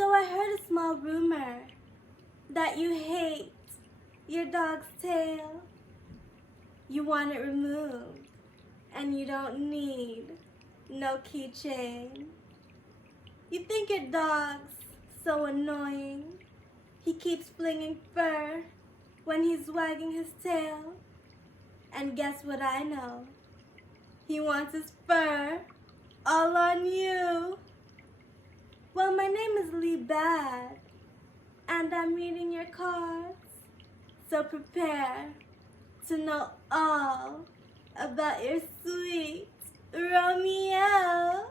So I heard a small rumor that you hate your dog's tail. You want it removed, and you don't need no keychain. You think your dog's so annoying. He keeps flinging fur when he's wagging his tail. And guess what I know? He wants his fur all on you. Well, my name is LìB.å.d, and I'm reading your cards. So prepare to know all about your sweet Romeo.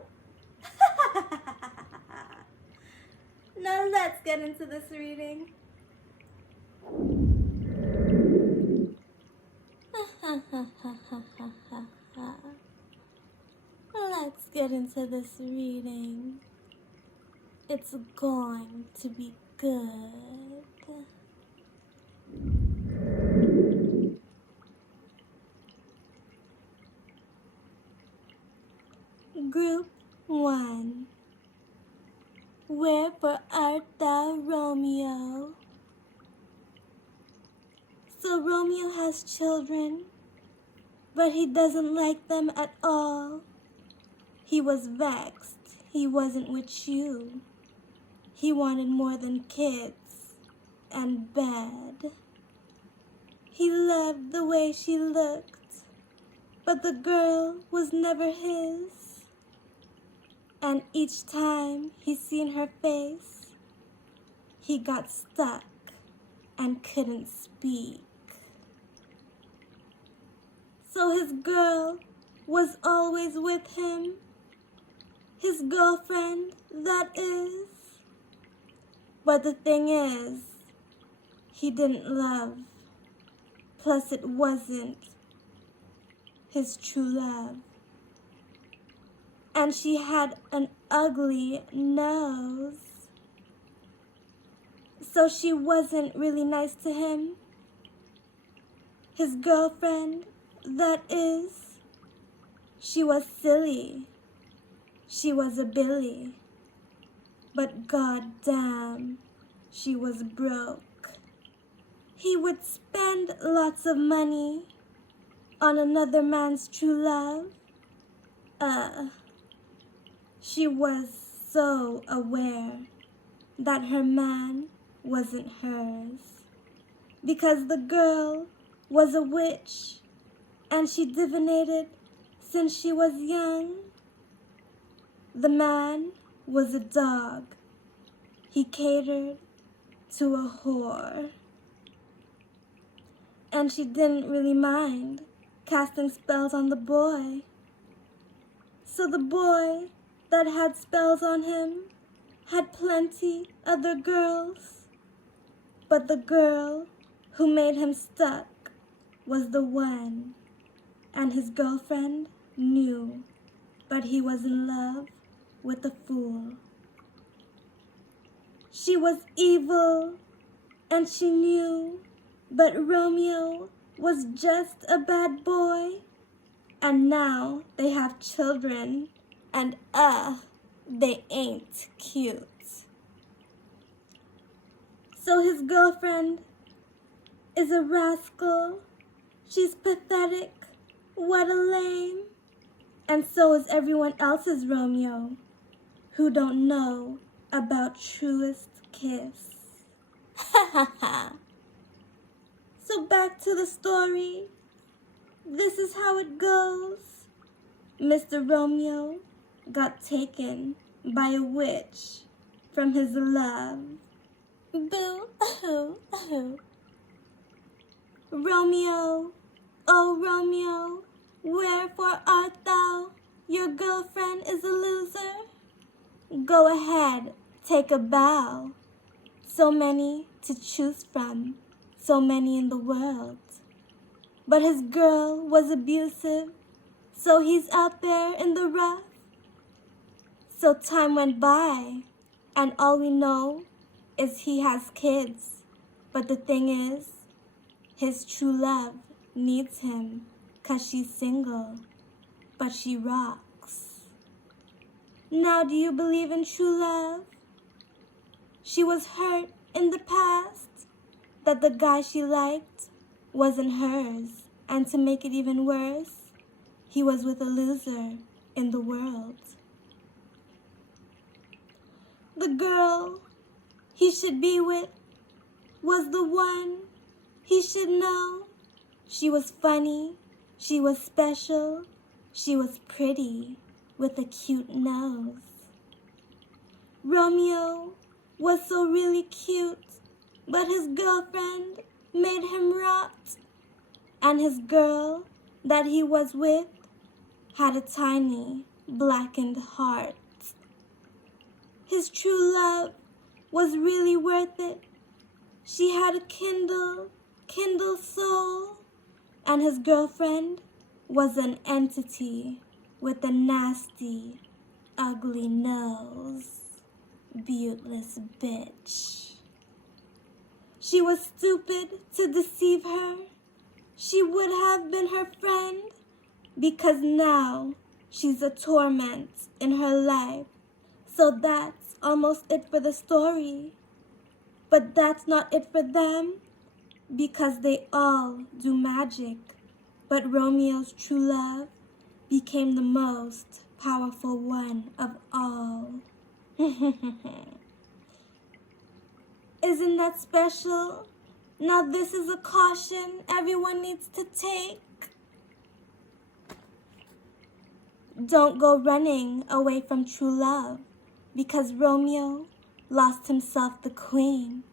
Now let's get into this reading. Let's get into this reading. It's going to be good. Group 1. Wherefore art thou, Romeo? So Romeo has children, but he doesn't like them at all. He was vexed he wasn't with you. He wanted more than kids and bed. He loved the way she looked, but the girl was never his. And each time he seen her face, he got stuck and couldn't speak. So his girl was always with him, his girlfriend, that is. But the thing is, he didn't love, plus it wasn't his true love. And she had an ugly nose. So she wasn't really nice to him. His girlfriend, that is, she was silly. She was a Billy. But goddamn, she was broke. He would spend lots of money on another man's true love. She was so aware that her man wasn't hers, because the girl was a witch and she divinated since she was young. The man was a dog. He catered to a whore. And she didn't really mind casting spells on the boy. So the boy that had spells on him had plenty other girls. But the girl who made him stuck was the one. And his girlfriend knew, but he was in love with a fool. She was evil, and she knew, but Romeo was just a bad boy. And now they have children, and they ain't cute. So his girlfriend is a rascal. She's pathetic. What a lame. And so is everyone else's Romeo, who don't know about truest kiss. So back to the story. This is how it goes. Mr. Romeo got taken by a witch from his love. Boo-hoo-hoo. Romeo, oh Romeo, wherefore art thou? Your girlfriend is a loser. Go ahead, take a bow. So many to choose from, so many in the world. But his girl was abusive, so he's out there in the rough. So time went by, and all we know is he has kids. But the thing is, his true love needs him, 'cause she's single, but she rocks. Now do you believe in true love? she was hurt in the past that the guy she liked wasn't hers. And to make it even worse, he was with a loser in the world. The girl he should be with was the one he should know. She was funny, she was special, she was pretty with a cute nose. Romeo was so really cute, but his girlfriend made him rot. And his girl that he was with had a tiny blackened heart. His true love was really worth it. She had a kindle soul, and his girlfriend was an entity with a nasty, ugly nose. Beauteless bitch. She was stupid to deceive her. She would have been her friend, because now she's a torment in her life. So that's almost it for the story. But that's not it for them, because they all do magic. But Romeo's true love became the most powerful one of all. Isn't that special? Now this is a caution everyone needs to take. Don't go running away from true love, because Romeo lost himself the queen.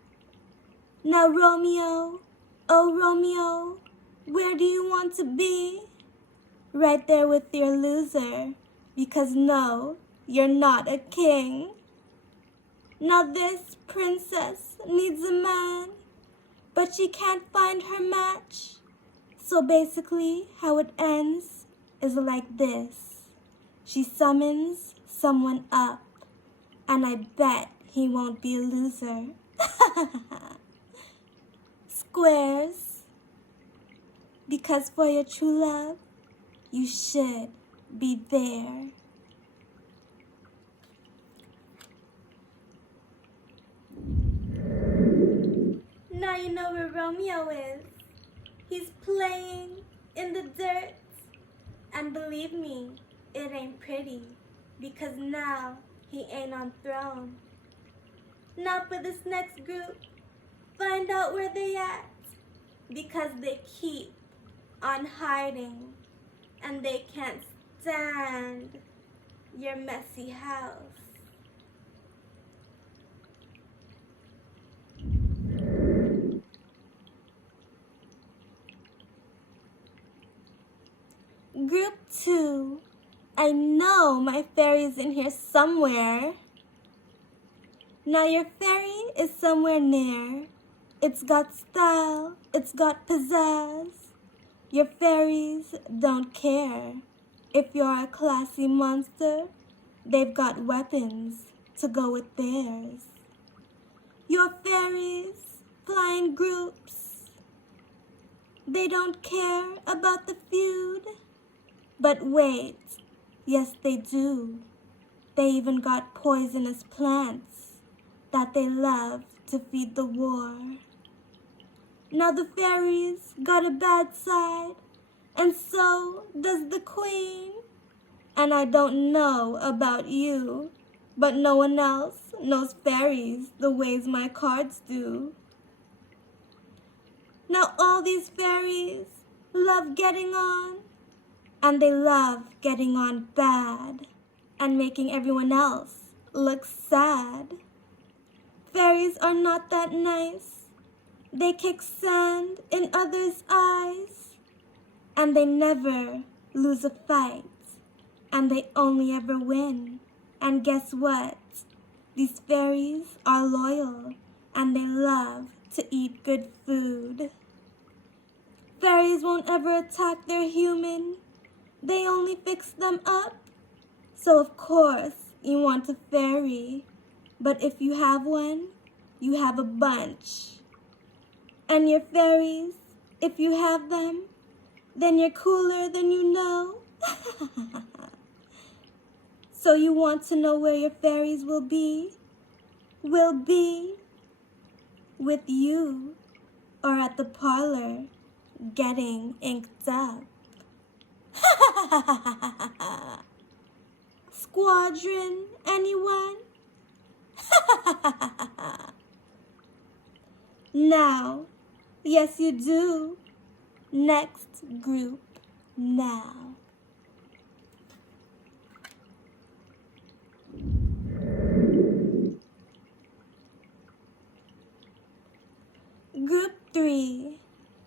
Now Romeo, oh Romeo, where do you want to be? Right there with your loser, because no, you're not a king. Now this princess needs a man, but she can't find her match. So basically, how it ends is like this. She summons someone up, and I bet he won't be a loser. Squares. Because for your true love, you should be there. Now you know where Romeo is. He's playing in the dirt. And believe me, it ain't pretty, because now he ain't on throne. Now for this next group, find out where they at, because they keep on hiding, and they can't stand your messy house. Group 2. I know my fairy's in here somewhere. Now your fairy is somewhere near. It's got style, it's got pizzazz. Your fairies don't care. If you're a classy monster, they've got weapons to go with theirs. Your fairies fly in groups. They don't care about the feud. But wait, yes they do. They even got poisonous plants that they love to feed the war. Now the fairies got a bad side, and so does the queen. And I don't know about you, but no one else knows fairies the ways my cards do. Now all these fairies love getting on, and they love getting on bad and making everyone else look sad. Fairies are not that nice. They kick sand in others' eyes, and they never lose a fight, and they only ever win. And guess what? These fairies are loyal, and they love to eat good food. Fairies won't ever attack their human. They only fix them up. So of course you want a fairy, but if you have one, you have a bunch. And your fairies, if you have them, then you're cooler than you know. So you want to know where your fairies will be? will be with you or at the parlor getting inked up. Squadron, anyone? Now, yes you do. Next group now. Group 3,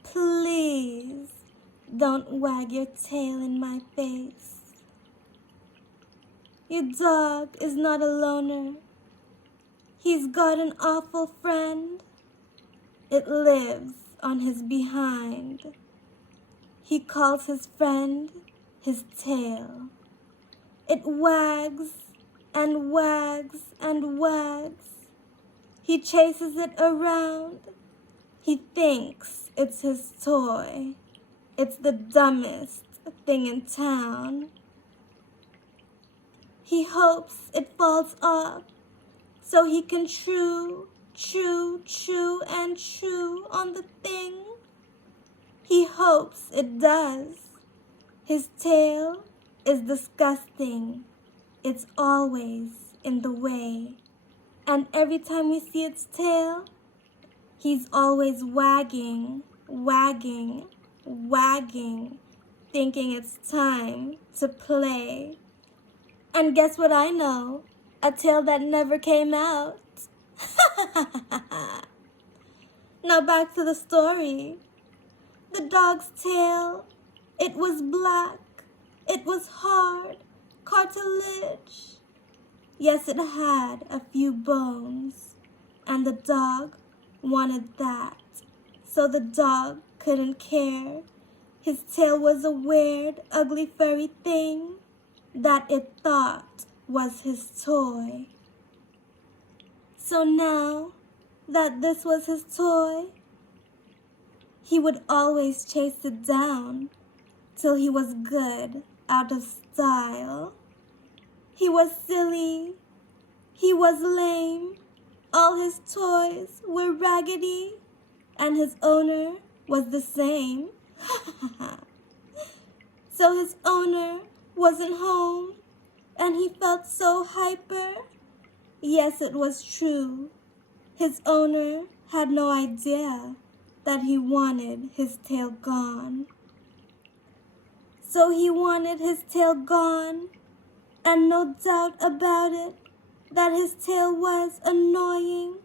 please don't wag your tail in my face. Your dog is not a loner. He's got an awful friend. It lives on his behind. He calls his friend his tail. It wags and wags and wags. He chases it around. He thinks it's his toy. It's the dumbest thing in town. He hopes it falls off so he can chew, chew, chew, and chew on the thing. He hopes it does. His tail is disgusting. It's always in the way. And every time we see its tail, he's always wagging, wagging, wagging, thinking it's time to play. And guess what I know? A tail that never came out. Now back to the story. The dog's tail, it was black, it was hard, cartilage. Yes, it had a few bones, and the dog wanted that. So the dog couldn't care. His tail was a weird, ugly, furry thing that it thought was his toy. So now that this was his toy, he would always chase it down till he was good, out of style. He was silly, he was lame, all his toys were raggedy, and his owner was the same. So his owner wasn't home, and he felt so hyper. Yes, it was true. His owner had no idea that he wanted his tail gone. So he wanted his tail gone, and no doubt about it, that his tail was annoying.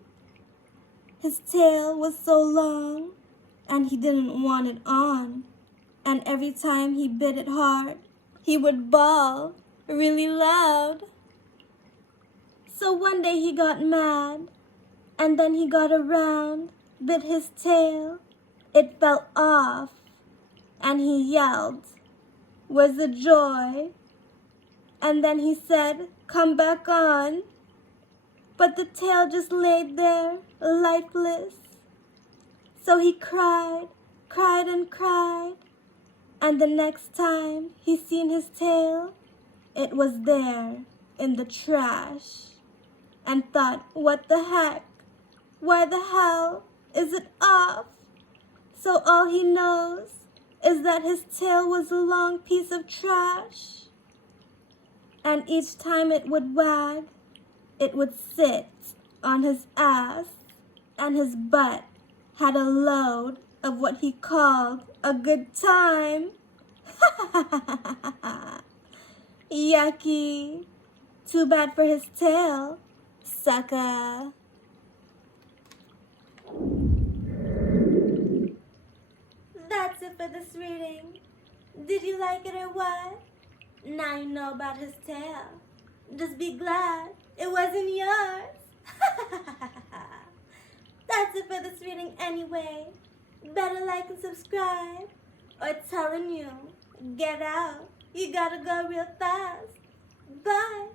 His tail was so long, and he didn't want it on. And every time he bit it hard, he would bawl really loud. So one day he got mad, and then he got around, bit his tail. It fell off, and he yelled, "Where's the joy?" And then he said, "Come back on." But the tail just laid there, lifeless. So he cried, cried and cried. And the next time he seen his tail, it was there in the trash. And thought, what the heck? Why the hell is it off? So all he knows is that his tail was a long piece of trash. And each time it would wag, it would sit on his ass, and his butt had a load of what he called a good time. Yucky. Too bad for his tail, sucker. That's it for this reading. Did you like it or what? Now you know about his tail. Just be glad it wasn't yours. That's it for this reading anyway. Better like and subscribe, or telling you, get out. You gotta go real fast. Bye.